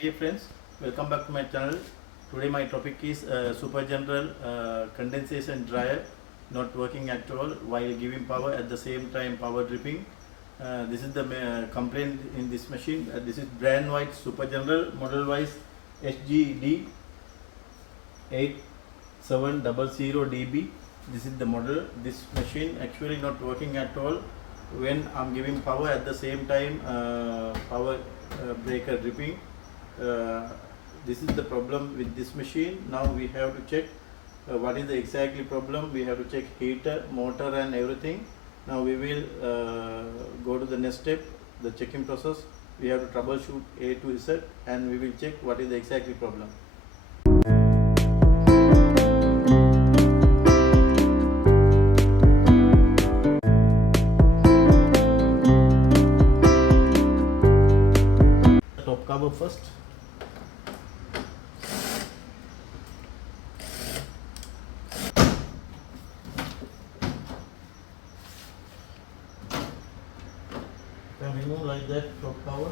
dear friends, welcome back to my channel. Today my topic is Supergeneral condensation dryer not working at all while giving power, at the same time power dripping. This is the complaint in this machine. This is brand white Supergeneral, model wise HGD 8700DB. This is the model. This machine actually not working at all when I'm giving power, at the same time power breaker dripping. This is the problem with this machine. Now we have to check what is the exactly problem. We have to check heater, motor and everything. Now we will go to the next step, the checking process. We have to troubleshoot A to Z and we will check what is the exactly problem. Top cover first. Can remove like that top cover.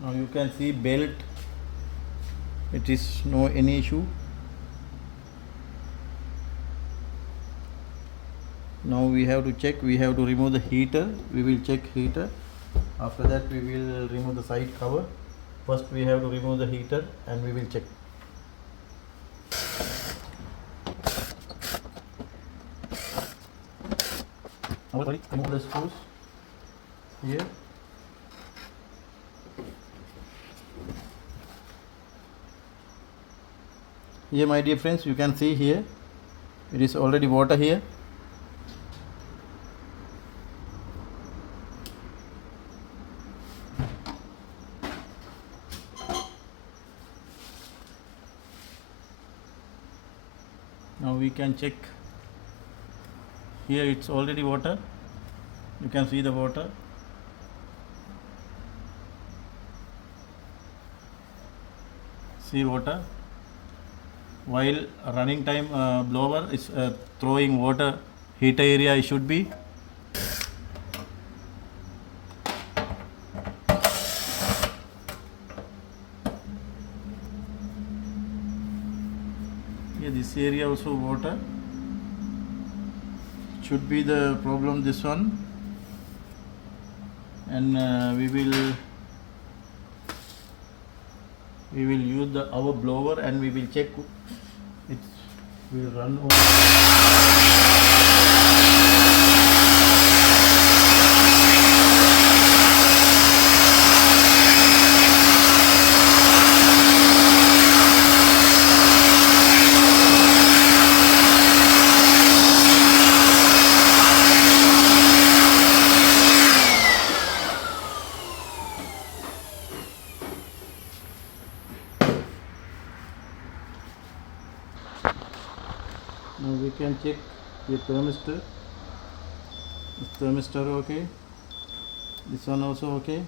Now you can see belt, it is no any issue. Now we have to check, we have to remove the heater. We will check heater. After that we will remove the side cover. First we have to remove the heater and we will check. Remove the screws here. Here my dear friends, you can see here it is already water here. Now we can check here, it's already water. You can see the water. See water. While running time blower is throwing water, heater area it should be. Here this area also water. Should be the problem, this one. And we will use our blower and we will check it will run over. Now we can check the thermistor. This thermistor okay. This one also okay.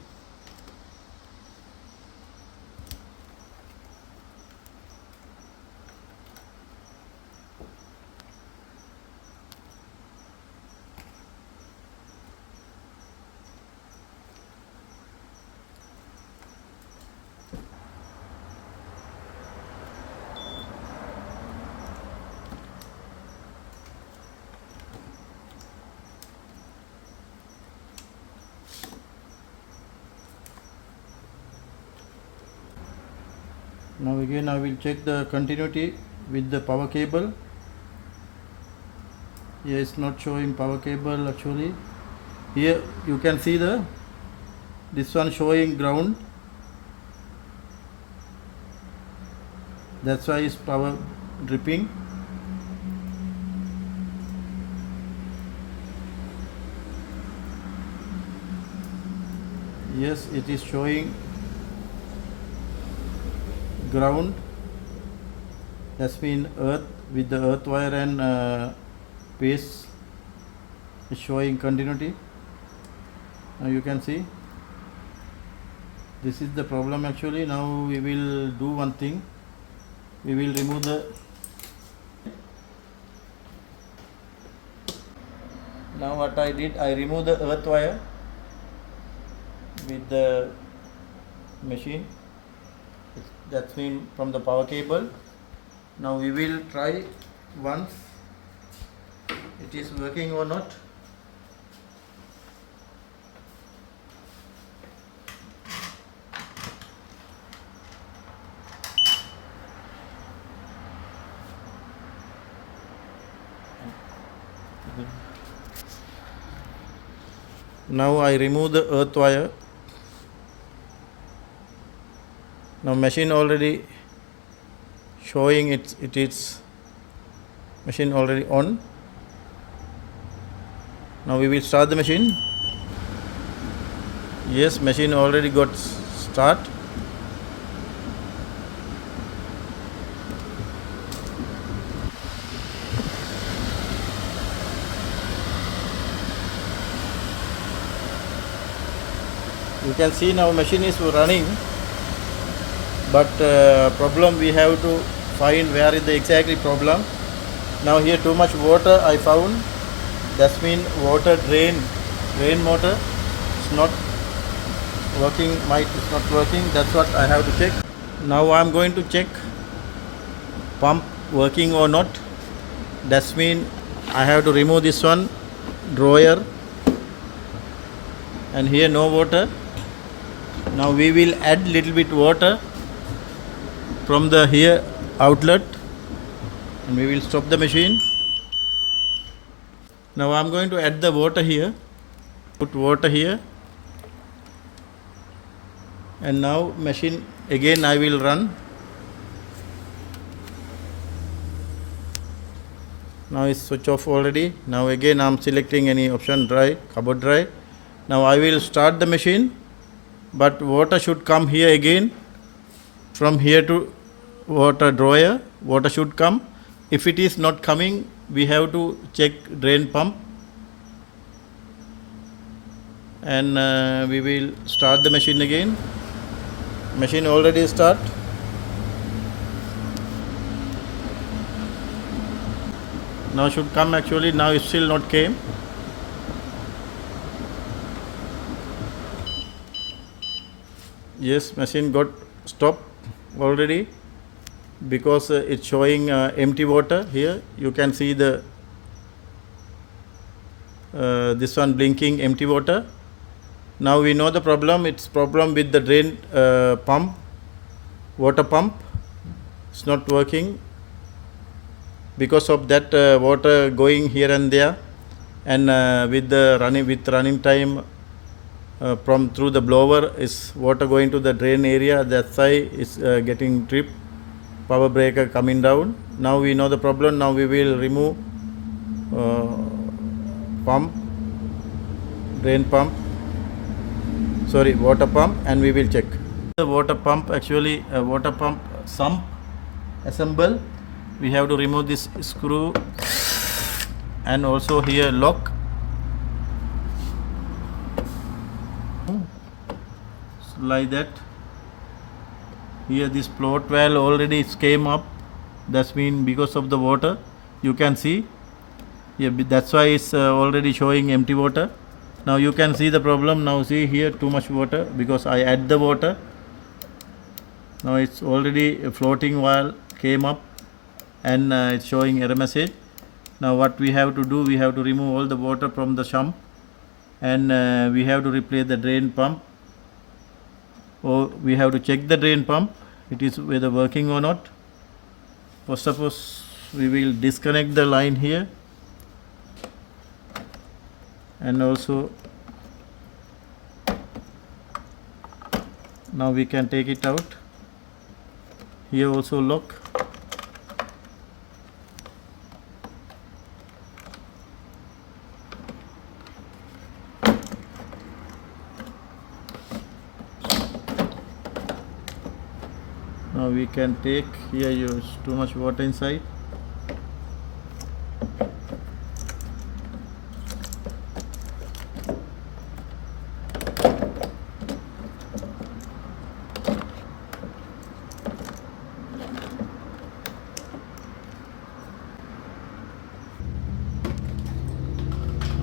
Now again I will check the continuity with the power cable. Here it's not showing power cable actually. Here you can see this one showing ground. That's why it's power dripping. Yes, it is showing ground. That's mean earth, with the earth wire and paste is showing continuity. Now you can see this is the problem actually. Now we will do one thing. We will remove the Now what I did, I removed the earth wire with the machine. That's mean from the power cable. Now we will try once it is working or not. Now I remove the earth wire. Now machine already showing it is machine already on. Now we will start the machine. Yes, machine already got start. You can see now machine is running, but problem we have to find where is the exactly problem. Now here too much water I found. That's mean water drain motor is not working. It's not working. That's what I have to check. Now I'm going to check pump working or not. That's mean I have to remove this one drawer, and here no water. Now we will add little bit water from the here outlet, and we will stop the machine. Now I'm going to add the water here. Put water here, and now machine again I will run. Now it's switch off already. Now again I'm selecting any option dry, cupboard dry. Now I will start the machine, but water should come here again. From here to water drawer, water should come. If it is not coming, we have to check drain pump, and we will start the machine again. Machine already start. Now should come actually. Now it still not came. Yes, machine got stopped already because it's showing empty water here. You can see the this one blinking empty water. Now we know the problem. It's problem with the drain pump, water pump. It's not working because of that water going here and there, and with running time from through the blower is water going to the drain area. That's why it's getting trip. Power breaker coming down. Now we know the problem. Now we will remove pump, drain pump, water pump, and we will check the water pump. Actually water pump sump assemble. We have to remove this screw and also here lock. Like that. Here this float valve already came up. That's mean because of the water. You can see. Yeah, that's why it's already showing empty water. Now you can see the problem. Now see here too much water because I add the water. Now it's already a floating valve came up, and it's showing error message. Now what we have to do, we have to remove all the water from the sump, and we have to replace the drain pump, or we have to check the drain pump, it is whether working or not. First of all, we will disconnect the line here, and also now we can take it out. Here also lock. Now we can take, here use too much water inside.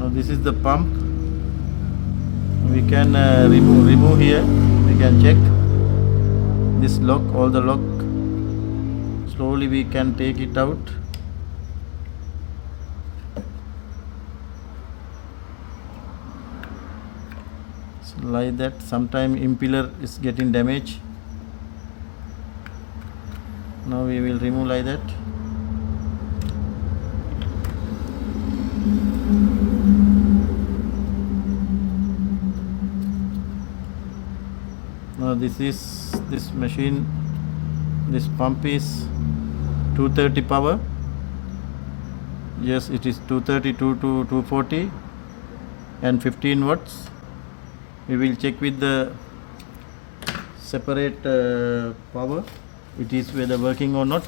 Now this is the pump. We can remove here. We can check this lock, all the lock. Slowly we can take it out. So like that. Sometime impeller is getting damaged. Now we will remove like that. Now this machine, this pump is 230 power. Yes, it is 232 to 240 and 15 watts. We will check with the separate power. It is whether working or not.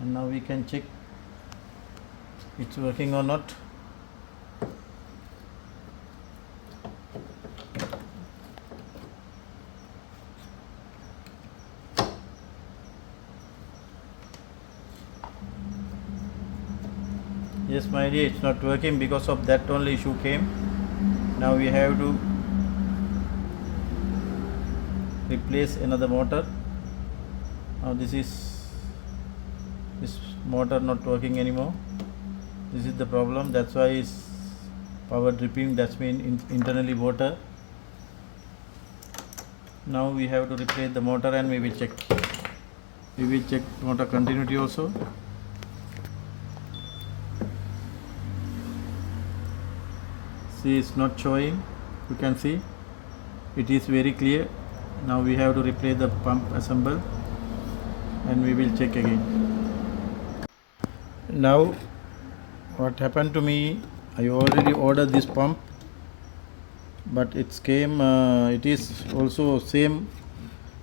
And now we can check it's working or not. Yes, my dear, it's not working. Because of that only issue came. Now we have to replace another motor. Now this motor not working anymore. This is the problem. That's why it's power dripping. That's mean internally water. Now we have to replace the motor and we will check. We will check motor continuity also. See, it's not showing. You can see it is very clear. Now we have to replace the pump assemble and we will check again. Now what happened to me, I already ordered this pump, but it came it is also same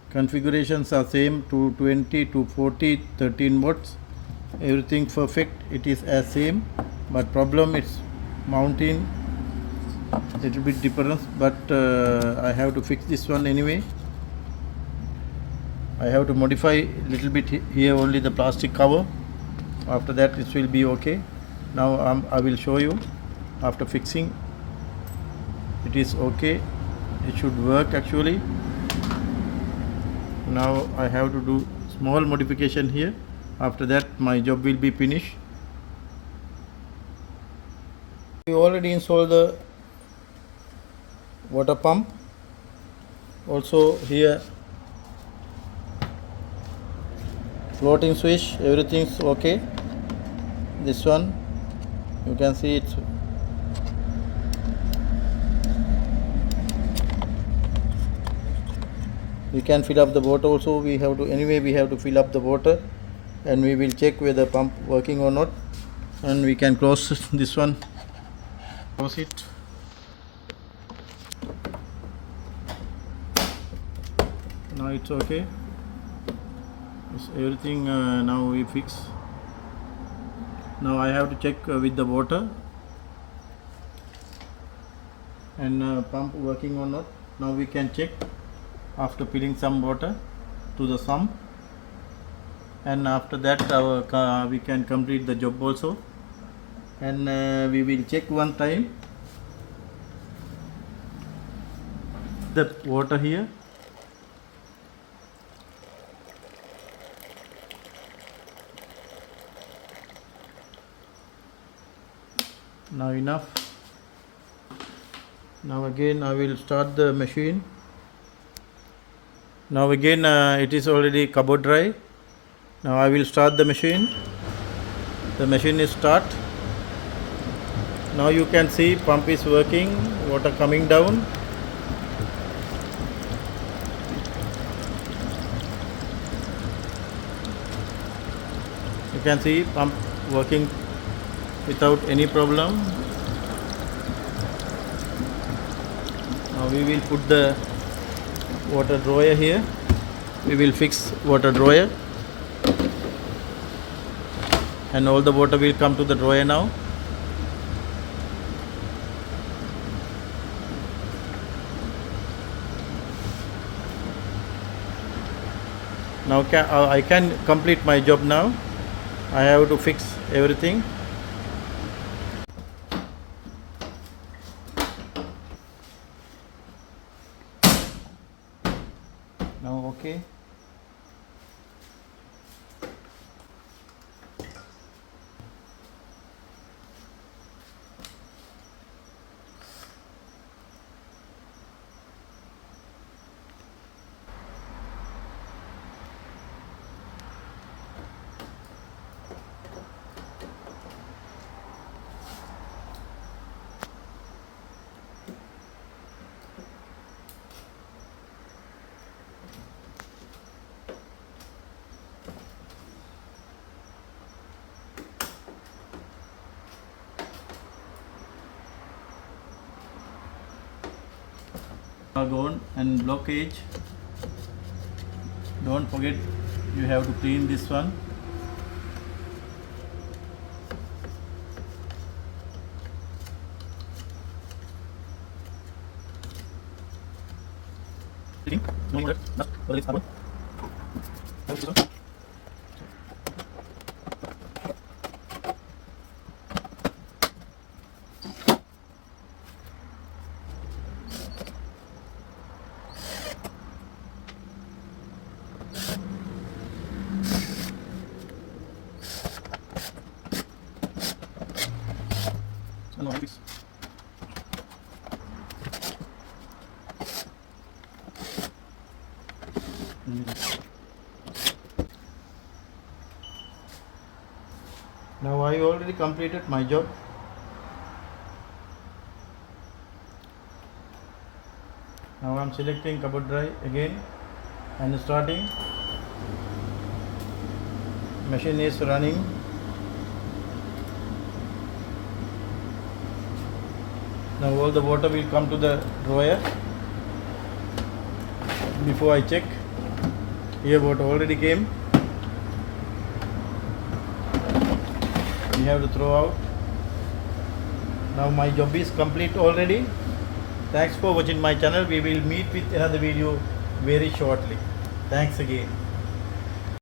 configurations are same, 220 to 40 13 watts, everything perfect. It is as same, but problem it's mounting little bit difference, but I have to fix this one anyway. I have to modify little bit here only the plastic cover. After that it will be okay. Now I will show you after fixing. It is okay. It should work actually. Now I have to do small modification here. After that my job will be finished. We already installed the water pump. Also here floating switch, everything's okay. This one you can see it. We can fill up the water also. We have to fill up the water and we will check whether pump working or not, and we can close this one. Close it. Now it's okay. It's everything now we fix. Now I have to check with the water and pump working or not. Now we can check after filling some water to the sump, and after that we can complete the job also. And we will check one time the water here. Now enough. Now again I will start the machine. Now again it is already cupboard dry. Now I will start the machine. The machine is start. Now you can see pump is working, water coming down. You can see pump working without any problem. Now we will put the water dryer here. We will fix water dryer and all the water will come to the dryer now. Now I can complete my job now. I have to fix everything. Now okay. Gone and blockage. Don't forget, you have to clean this one. Now I already completed my job. Now I am selecting cupboard drive again and starting. Machine is running. Now all the water will come to the drawer. Before I check, here water already came. We have to throw out. Now my job is complete already. Thanks for watching my channel. We will meet with another video very shortly. Thanks again.